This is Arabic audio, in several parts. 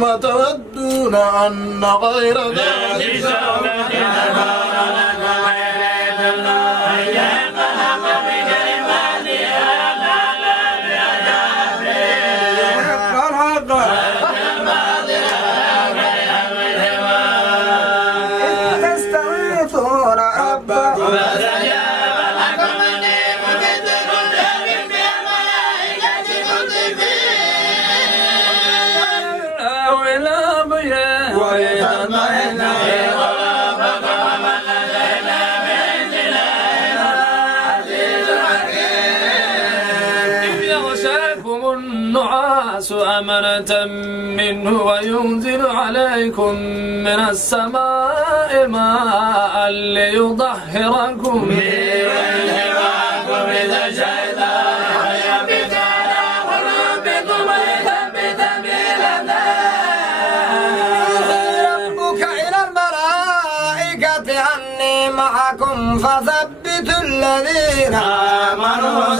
ثم تودون أن غير ذلك النعاس أمنة منه وينزل عليكم من السماء ماء ليطهركم به ويهواكم إذا شئتم وينبت على قلوبكم ويثبت ربك إلى الملائكة أني معكم فثبتوا الذين آمنوا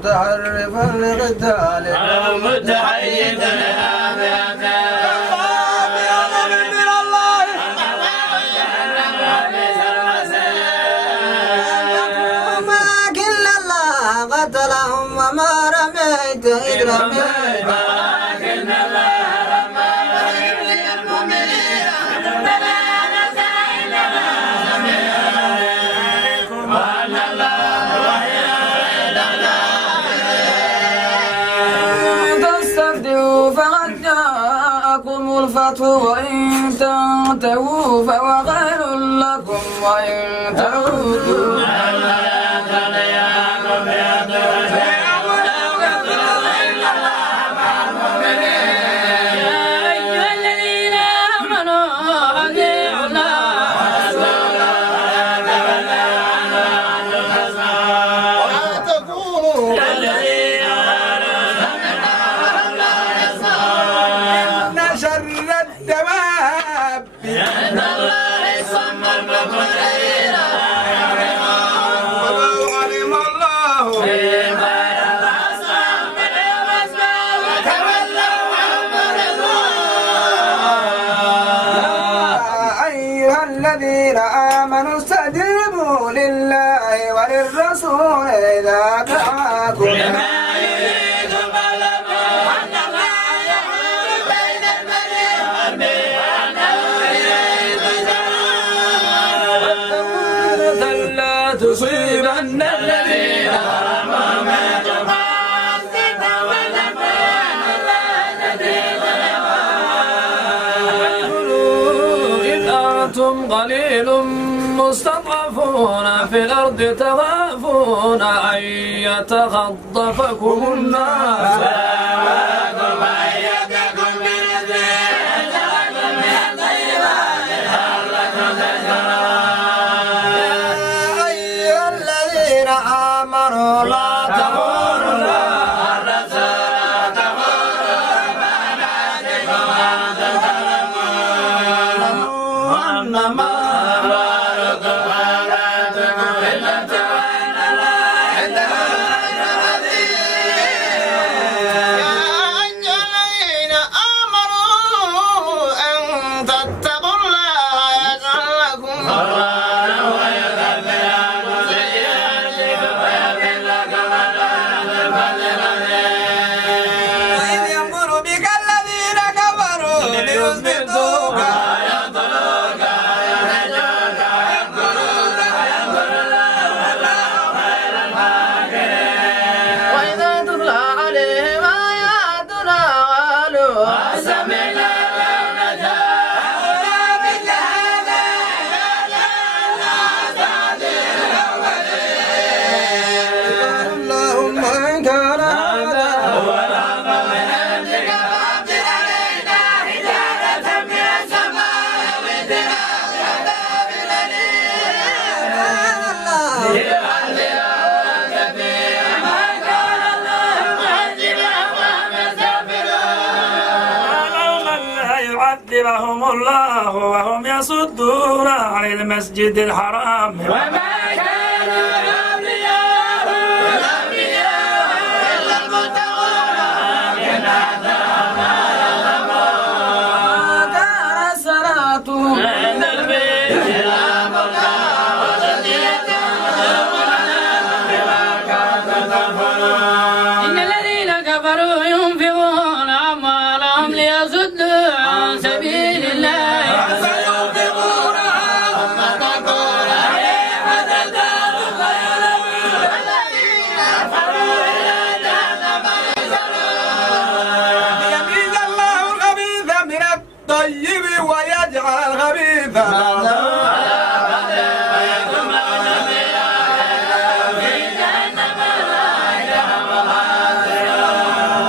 متحرفا لقتال أو متحيزا ولكن الله قتلهم وما رميت إذ رميت ولكن الله رمى وليبلي المؤمنين فلا نزع إنما عليكم وأن الله تستفتحوا فقد جاءكم الفتح وإن تنتهوا فهو خير لكم وإن تعودوا الذين آمنوا استجيبوا لله وللرسول إذا دعاكم لما يريد أن الله يحول بين المرء وأنه يريد لا تصيبن الذين ظلموا منكم قليل مستضعفون في الأرض تخافون أن يتخطفكم الناس أيها الذين آمنوا لا تخونوا الله والرسول تخونوا أماناتكم وأنما أموالكم وأولادكم فتنة وأن الله عنده أجر عظيم. يعذبهم الله وهم يصدون عن المسجد الحرام وما كانوا أولياءه إلا المتقون كان صلاتهم عند البيت لا مكان وتزكية إن الذين كفروا ينفقون أموالهم ليصدوا عن سبيل الله فسينفقونها ثم تكون عليهم حسرة والذين كفروا إلى جهنم يحشرون يميز الله الخبيث من الطيب ويجعل الخبيث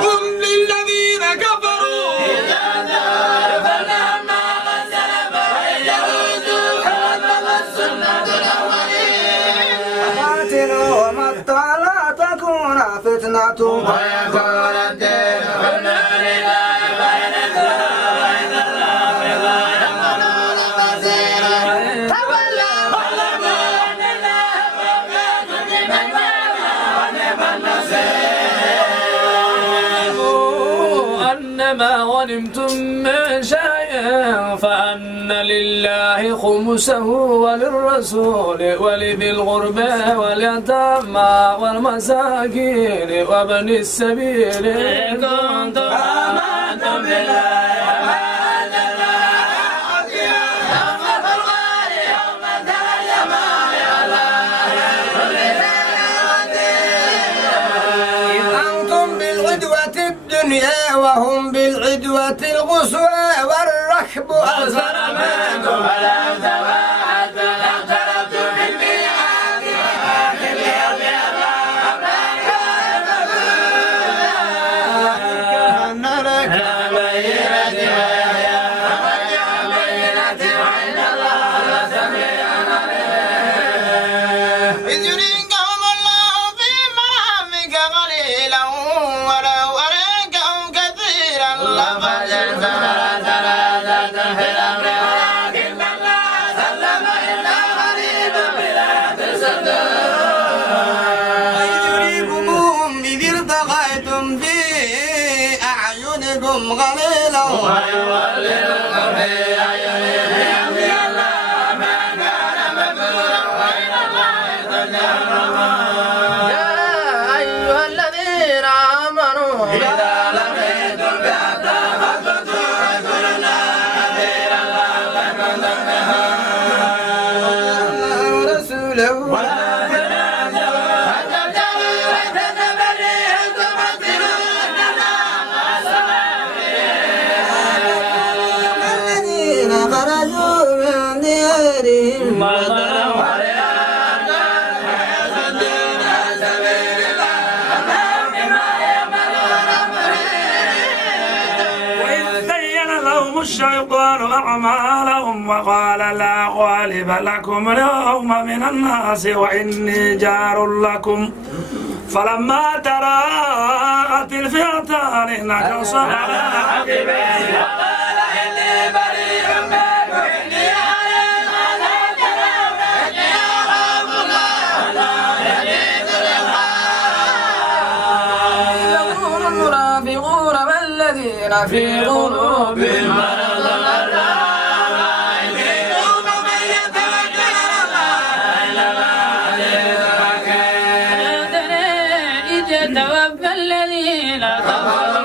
هم للذين كفروا فلما قد سلف ويجوزوا حرم السنة الأولين قاتلوا ومقطع لا تكون فتنة ويكون الدين كنا لله بين السماء يقولون بصيرا تولى ولما أن الله وما كتب المعنى ونعم النصير أنما غنمتم من شيء فأن لله خمسه وللرسول ولذي القربى واليتامى والمساكين وابن السبيل إن كنتم آمنتم بالله وما أنزلنا على عبدنا يوم الفرقان يوم التقى الجمعان إذ أنتم بالعدوة الدنيا وهم بالعدوة القصوى والركب أسفل منكم فلم تواعدوا لم تردوا بالميعاد وآخر اليوم أن لك إذ يريكهم الله في منامك قليلا ولو أريكهم كثيرا لفجرت ولا تنازلت في الأمر ولكن الله سلم إلا قريب بلا تصدق إذ يريكمهم إذ ارتقيتم في أعينكم قليلا ويولدكم في أعينهم الله ما كان مكروها وإلى الله ترجع يا أيها الذين آمنوا إذا لقيتم فئة فاثبتوا واذكروا الله كثيرا لعلكم تفلحون ورسوله ولا تنازعوا فتفشلوا وتذهب ريحكم واصبروا إن الله مع الصابرين الذين خرجوا من ديارهم بطرا ويصدون عن سبيل الله وما بما يعملون وإذ زين لهم الشيطان أعمالهم وقال لا غالب لكم اليوم من الناس وإني جار لكم فلما تراءت الفئتان نكص على عقبيه وقال إني بريء منكم إني أعلم ما لا ترون إني أخاف الله ولا يزيد الإلحاد يقول المنافقون والذين في قلوبهم مرض توفى الذين كفروا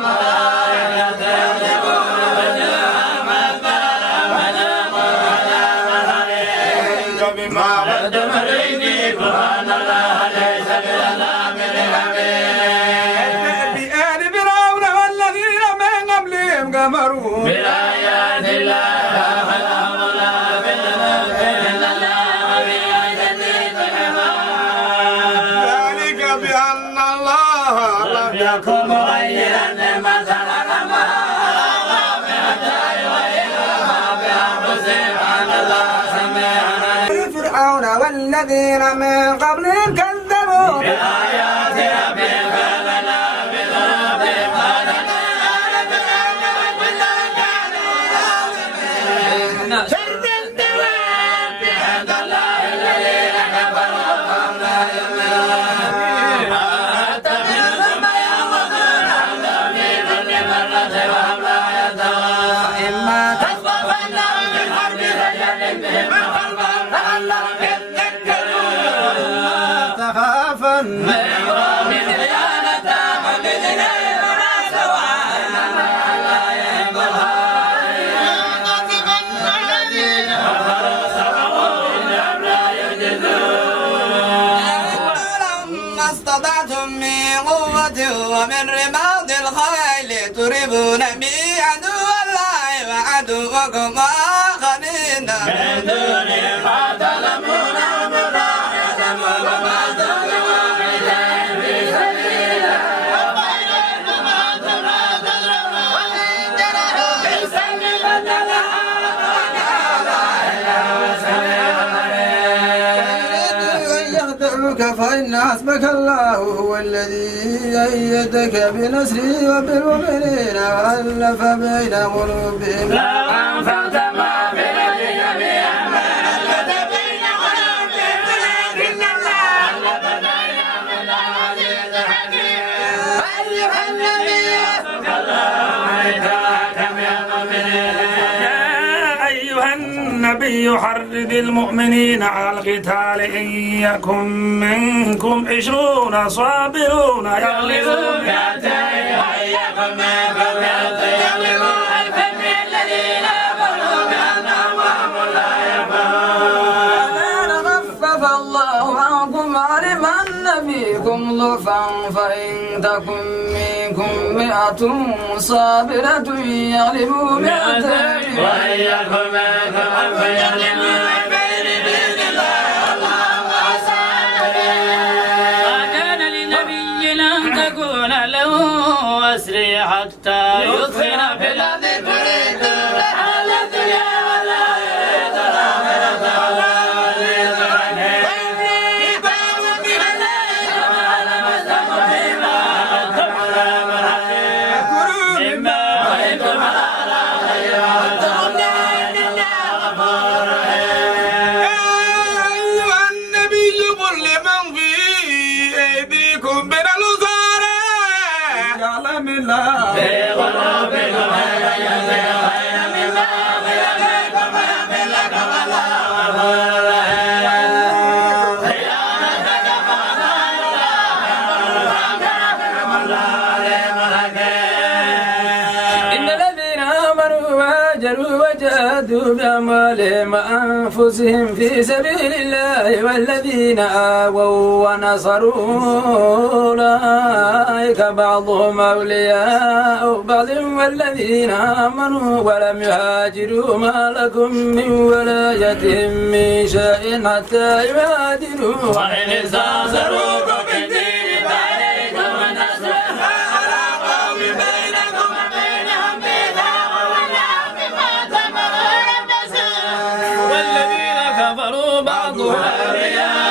بما قدمت أيديكم أن الله ليس بظلام للعبيد بآل فرعون والذين من قبلهم كفروا بآيات الله فأخذهم الله بالذنب إن الله بآياته الحمام ذلك بأن الله لم يكن مغيرا نعمة أنعمها حتى يغيرها بأنفسهم أن الله سميع عليم فرعون والذين من قبلهم كذبوا بآيات ربهم فأخذنا بذنوبهم ومن رباط الخيل تريبون به عدو الله وعدوكم آخرين من دون ما تظلمون مضاعفة وما تظلمون في سبيله وبينكم أنتم لا تظلمون وإن جنحوا في السلم فإن حسبك الله هو الذي أيدك بنصره وبالمؤمنين وألف بين قلوبهم لو أنفقت ما في الأرض جميعا ما ألفت بين قلوبهم ولكن الله ألف بينهم بالعزيز الحكيم أيها النبي حسبك الله عليك وحكم يا مؤمنين يا أيها النبي حرض المؤمنين على القتال إن يكن منكم 20 صابرون يغلبوا مئتين وإياكم منكم يغلبوا ألفا من الذين آمنوا بأنهم قوم لا يفقهون خفف الله عنكم علم أن فيكم ضعفا فإن تكن منكم 100 صابرة يغلبوا 200 وإياكم منكم ألفا يغلبوا ألفين بإذن الله والله ما كان لنبي أن تكون له أسرى حتى يثخن في الأرض تريد أهل الدنيا ولا يريد الآخرة والله عزيز حكيم من الليل ما لمستكم فيما أخذتم عذاب حكيم مما وإنتم على خير وأنتم إن الله غفور رحيم أيها النبي قل لمن في أيديكم من الأسارى يعلم الله في قلوبكم خيرا يؤتي خيرا مما أخذ منكم ويغفر لكم والله غفور رحيم خيانتك فأطاعوا الله وكافركم الله عليم حكيم إن الذين آمنوا وهاجروا وجاهدوا بأموالهم وأنفسهم في سبيل الله والذين آووا ونصروا أولئك بعضهم أولياء بعض والذين آمنوا ولم يهاجروا ما لكم من ولايتهم من شيء حتى يهاجروا وإن استنصروكم في الدين فعليكم النصر على قوم بينكم وبينهم ميثاق والعهد ما تمرون النصر والذين كفروا بعضهم أولياء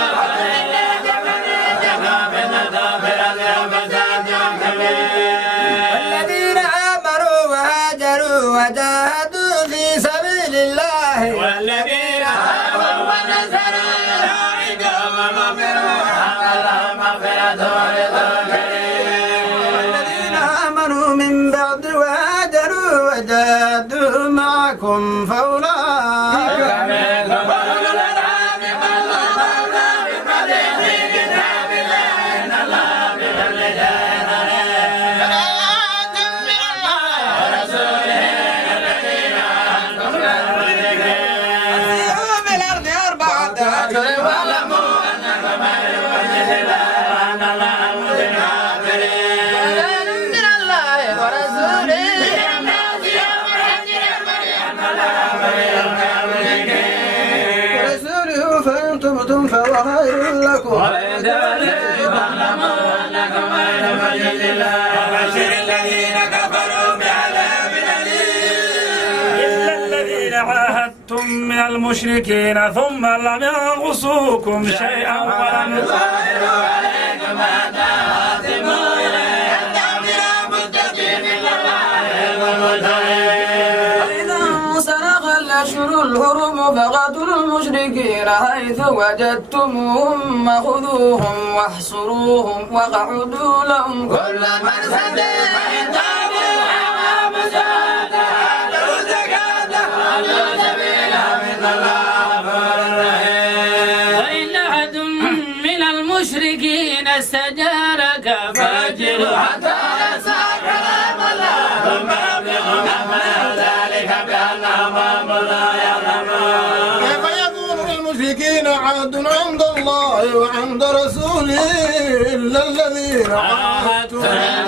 الذين آمنوا وهاجروا وجاهدوا في سبيل الله والذين آمنوا ونصروا أولئك هم المغفرون حق لهم مغفرة ورضا كريم والذين آمنوا من بعد وهاجروا وجاهدوا معكم فأولئك منكم أولو الألحام والله بفضل في كتاب الله إن الله بكل شيء عليم آيات من الله ورسوله الذين أنتم بالذكر فسيحوا في الأرض 4 أشهر واعلموا أنكم غير وجه الله وأن الله مخزي الكافرين من الله ورسوله من الناس يوم الحج الأكبر أن الله غير الكافرين ورسوله فإن تبتم فهو خير لكم وإن تولوا فاعلموا أنكم غير وجه الله وبشر الذين كفروا بعذاب أليم إلا الذين عاهدتم من المشركين ثم لم ينقصوكم شيئا ولم ظاهروا عليكم حتى خاتموا إليه حتى بلا متقين إلا الله المتقين فإذا انسلخ الأشهر الحرم فقتلوا المشركين حيث وجدتموهم خذوهم واحصروهم واقعدوا لهم كل مرصد فإن تابوا وأقاموا الصلاة وآتوا الزكاة وخلوا سبيلهم إن الله غفور رحيم وإن أحد من المشركين استجارك فأجره حتى أحد عند الله وعند رسوله إلا الذين عاهدتم